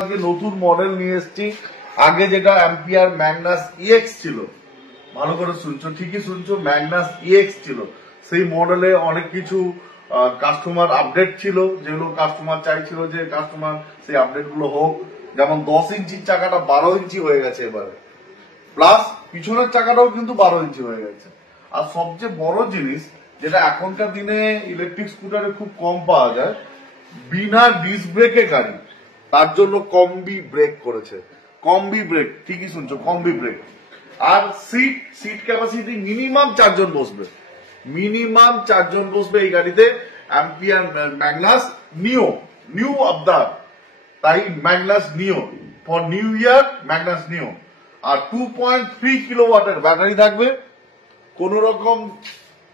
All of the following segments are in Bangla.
নতুন মডেল নিয়ে এসেছি। আগে যেটা অ্যাম্পিয়ার ম্যাগনাস ইএক্স ছিল, ভালো করে শুনছো, ঠিকই শুনছো, ম্যাগনাস ইএক্স ছিল। সেই মডেলে অনেক কিছু কাস্টমার আপডেট ছিল, যেগুলো কাস্টমার চাইছিল যে কাস্টমার সেই আপডেট গুলো হোক। যেমন 10 ইঞ্চির চাকাটা 12 ইঞ্চি হয়ে গেছে এবারে, প্লাস পিছনের চাকাটাও কিন্তু 12 ইঞ্চি হয়ে গেছে। আর সবচেয়ে বড় জিনিস যেটা এখনকার দিনে ইলেকট্রিক স্কুটারে খুব কম পাওয়া যায়, বিনা ডিস্ক ব্রেকে গাড়ি, তার জন্য কম্বি ব্রেক করেছে। কম্বি ব্রেক, ঠিকই শুনছো, কম্বি ব্রেক। আর সিট ক্যাপাসিটি মিনিমাম 4 জন বসবে, মিনিমাম 4 জন বসবে এই গাড়িতে। অ্যাম্পিয়ার ম্যাগনাস নিউ আবদার, তাই ম্যাগনাস নিও ফর নিউ ইয়ার, ম্যাগনাস নিও। আর 2.3 কিলোওয়াটের ব্যাটারি থাকবে, কোন রকম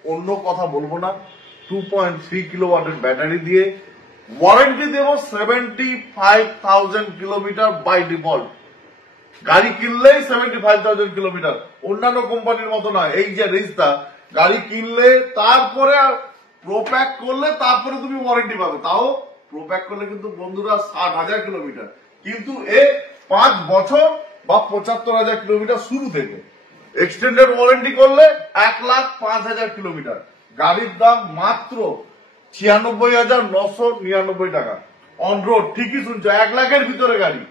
অন্য কথা বলবো না। 2.3 কিলোওয়াটের ব্যাটারি দিয়ে ওয়ারেন্টি দেব 75,000 কিলোমিটার বাই ডিফল্ট। গাড়ি কিনলেই 75,000 কিলোমিটার, অন্যান্য কোম্পানির মতো না। এই যে রেঞ্জটা, গাড়ি কিনলে তারপরে প্রোপ্যাক করলে তারপরে তুমি ওয়ারেন্টি পাবে, তাও প্রোপ্যাক করলে কিন্তু বন্ধুরা 60,000 কিলোমিটার, কিন্তু 5 বছর বা 75,000 কিলোমিটার শুরু থেকে। এক্সটেন্ডেড ওয়ারেন্টি করলে 1,05,000 কিলোমিটার। গাড়ির দাম মাত্র 96,999 টাকা অন রোড। ঠিকই শুনছো, 1 লাখের ভিতরে গাড়ি,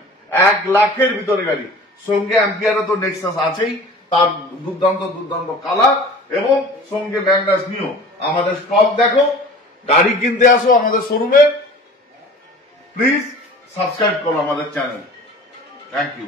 1 লাখের ভিতরে গাড়ি। সঙ্গে অ্যাম্পিয়ারে তো নেক্সাস আছেই, তার দুর্দান্ত কালার, এবং সঙ্গে ম্যাগনাস নিও। আমাদের স্টক দেখো, গাড়ি কিনতে আসো আমাদের শোরুমে। প্লিজ সাবস্ক্রাইব করো আমাদের চ্যানেল। Thank you.